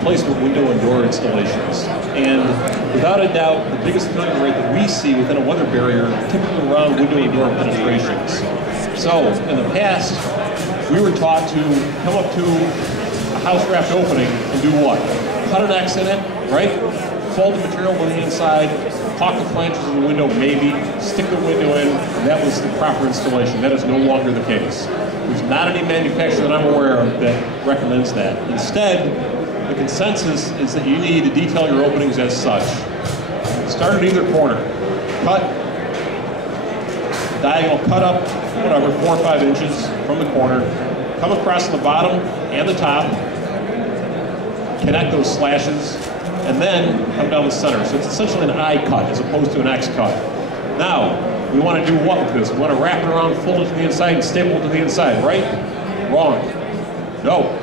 replacement window and door installations. And without a doubt, the biggest failure rate that we see within a weather barrier typically around window and door penetrations. So, in the past, we were taught to come up to a house wrapped opening and do what? Cut an X in it, right? Fold the material on the inside, caulk the flanges of the window maybe, stick the window in, and that was the proper installation. That is no longer the case. There's not any manufacturer that I'm aware of that recommends that. Instead, the consensus is that you need to detail your openings as such. Start at either corner. Cut, diagonal cut up, whatever, 4 or 5 inches from the corner. Come across the bottom and the top. Connect those slashes, and then come down the center. So it's essentially an I cut as opposed to an X cut. Now, we want to do what with this? We want to wrap it around, fold it to the inside, and staple it to the inside, right? Wrong. No.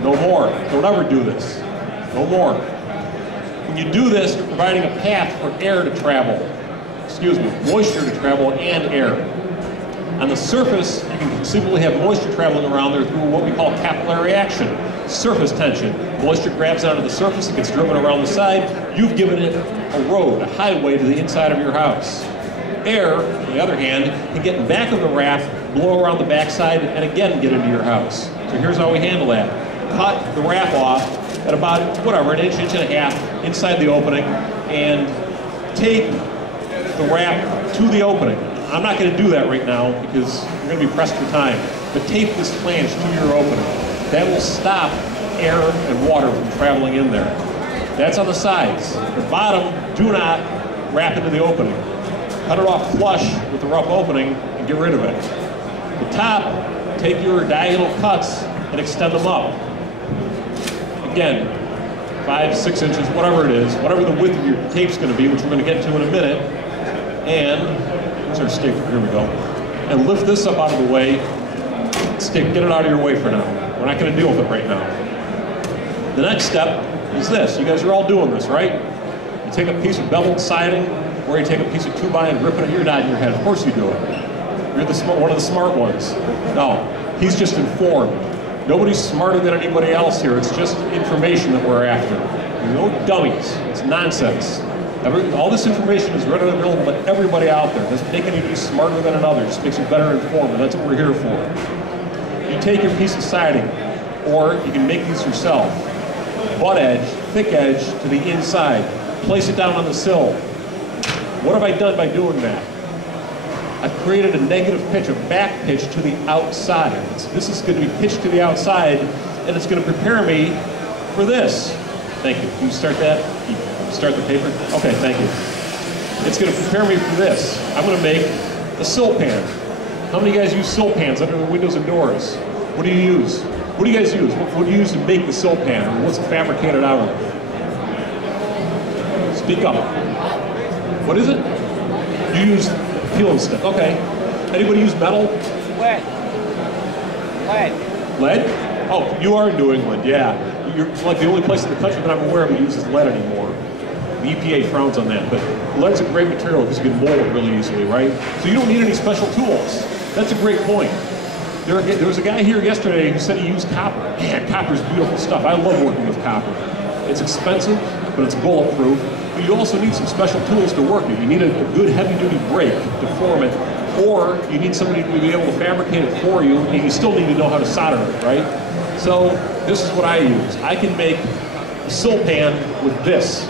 No more. Don't ever do this. No more. When you do this, you're providing a path for air to travel. Excuse me, moisture to travel and air. On the surface, you can conceivably have moisture traveling around there through what we call capillary action. Surface tension. Moisture grabs onto the surface, it gets driven around the side. You've given it a road, a highway to the inside of your house. Air, on the other hand, can get back of the raft, blow around the backside, and again get into your house. So here's how we handle that. Cut the raft off at about, whatever, an inch, inch and a half inside the opening, and tape the raft to the opening. I'm not going to do that right now because you're going to be pressed for time. But tape this flange to your opening. That will stop air and water from traveling in there. That's on the sides. The bottom, do not wrap into the opening. Cut it off flush with the rough opening and get rid of it. The top, take your diagonal cuts and extend them up. Again, 5, 6 inches, whatever it is, whatever the width of your tape's going to be, which we're going to get to in a minute. And, here's our stapler, here we go. And lift this up out of the way. Get it out of your way for now. We're not going to deal with it right now. The next step is this. You guys are all doing this, right? You take a piece of beveled siding, or you take a piece of 2x and rip it, you're nodding your head. Of course you do it. You're one of the smart ones. No, he's just informed. Nobody's smarter than anybody else here. It's just information that we're after. There's no dummies. It's nonsense. All this information is readily available to everybody out there. It doesn't make anybody smarter than another. It just makes you better informed, and that's what we're here for. You take your piece of siding, or you can make these yourself. Butt edge, thick edge to the inside. Place it down on the sill. What have I done by doing that? I've created a negative pitch, a back pitch to the outside. This is going to be pitched to the outside, and it's going to prepare me for this. Thank you. Can you start that? Can you start the paper? Okay, thank you. It's going to prepare me for this. I'm going to make a sill pan. How many of you guys use sill pans under the windows and doors? What do you use? What do you guys use? What do you use to make the sill pan? What's it fabricated out of? Speak up. What is it? You use peel and stick. Okay. Anybody use metal? Lead. Lead. Lead? Oh, you are in New England, yeah. You're like the only place in the country that I'm aware of that uses lead anymore. The EPA frowns on that, but lead's a great material because you can mold it really easily, right? So you don't need any special tools. That's a great point. There was a guy here yesterday who said he used copper. Man, copper's beautiful stuff. I love working with copper. It's expensive, but it's bulletproof. But you also need some special tools to work it. You need a good heavy-duty brake to form it, or you need somebody to be able to fabricate it for you, and you still need to know how to solder it, right? So this is what I use. I can make a sill pan with this.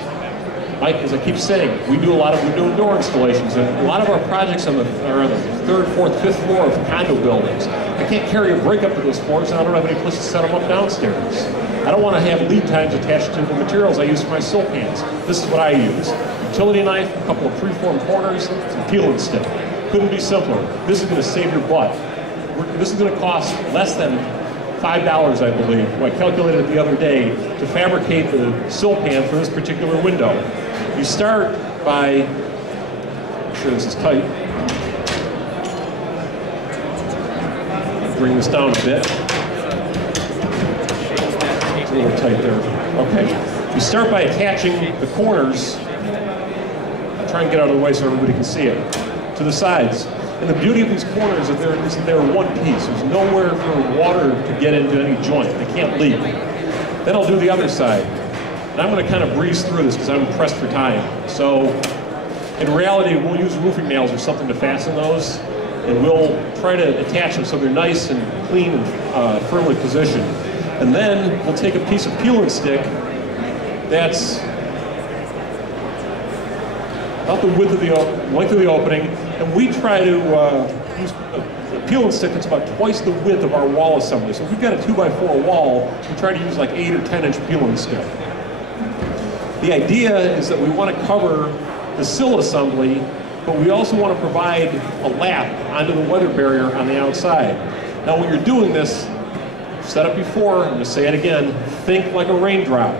Like, as I keep saying, we do a lot of window and door installations, and a lot of our projects are on the 3rd, 4th, 5th floor of condo buildings. I can't carry a brake up to those floors, and I don't have any place to set them up downstairs. I don't want to have lead times attached to the materials I use for my sill pans. This is what I use. Utility knife, a couple of preformed corners, some peel and stick. Couldn't be simpler. This is going to save your butt. This is going to cost less than $5, I believe. I calculated it the other day to fabricate the sill pan for this particular window. You start by, make sure this is tight. Bring this down a bit. It's a little tight there. Okay. You start by attaching the corners. I'll try and get out of the way so everybody can see it. To the sides. And the beauty of these corners is they're one piece. There's nowhere for water to get into any joint. They can't leak. Then I'll do the other side. And I'm going to kind of breeze through this because I'm pressed for time. So in reality, we'll use roofing nails or something to fasten those, and we'll try to attach them so they're nice and clean and firmly positioned. And then we'll take a piece of peel and stick that's about the width of the length of the opening, and we try to use a peel and stick that's about twice the width of our wall assembly. So if we've got a 2x4 wall, we try to use like 8 or 10-inch peel and stick. The idea is that we want to cover the sill assembly, but we also want to provide a lap onto the weather barrier on the outside. Now when you're doing this, I've said it before, I'm going to say it again, think like a raindrop.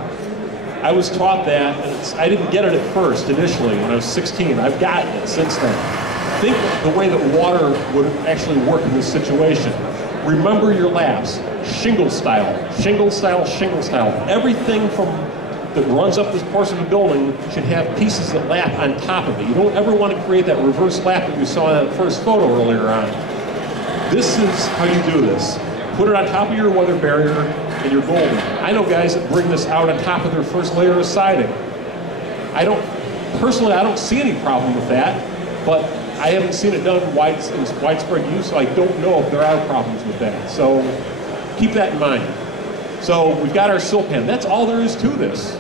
I was taught that, and I didn't get it at first initially when I was 16. I've gotten it since then. Think the way that water would actually work in this situation. Remember your laps, shingle style, shingle style, shingle style. Everything that runs up this portion of the building should have pieces that lap on top of it. You don't ever want to create that reverse lap that you saw in that first photo earlier on. This is how you do this. Put it on top of your weather barrier and you're golden. I know guys that bring this out on top of their first layer of siding. Personally, I don't see any problem with that, but I haven't seen it done in widespread use, so I don't know if there are problems with that. So keep that in mind. So we've got our sill pan. That's all there is to this.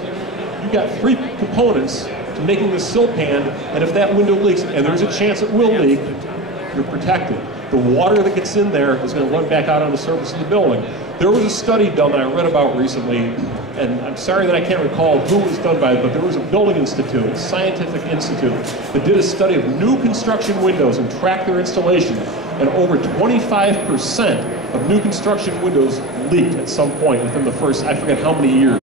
You've got 3 components to making this sill pan, and if that window leaks, and there's a chance it will leak, you're protected. The water that gets in there is going to run back out on the surface of the building. There was a study done that I read about recently, and I'm sorry that I can't recall who it was done by, but there was a building institute, a scientific institute, that did a study of new construction windows and tracked their installation, and over 25% of new construction windows leaked at some point within the first, I forget how many years.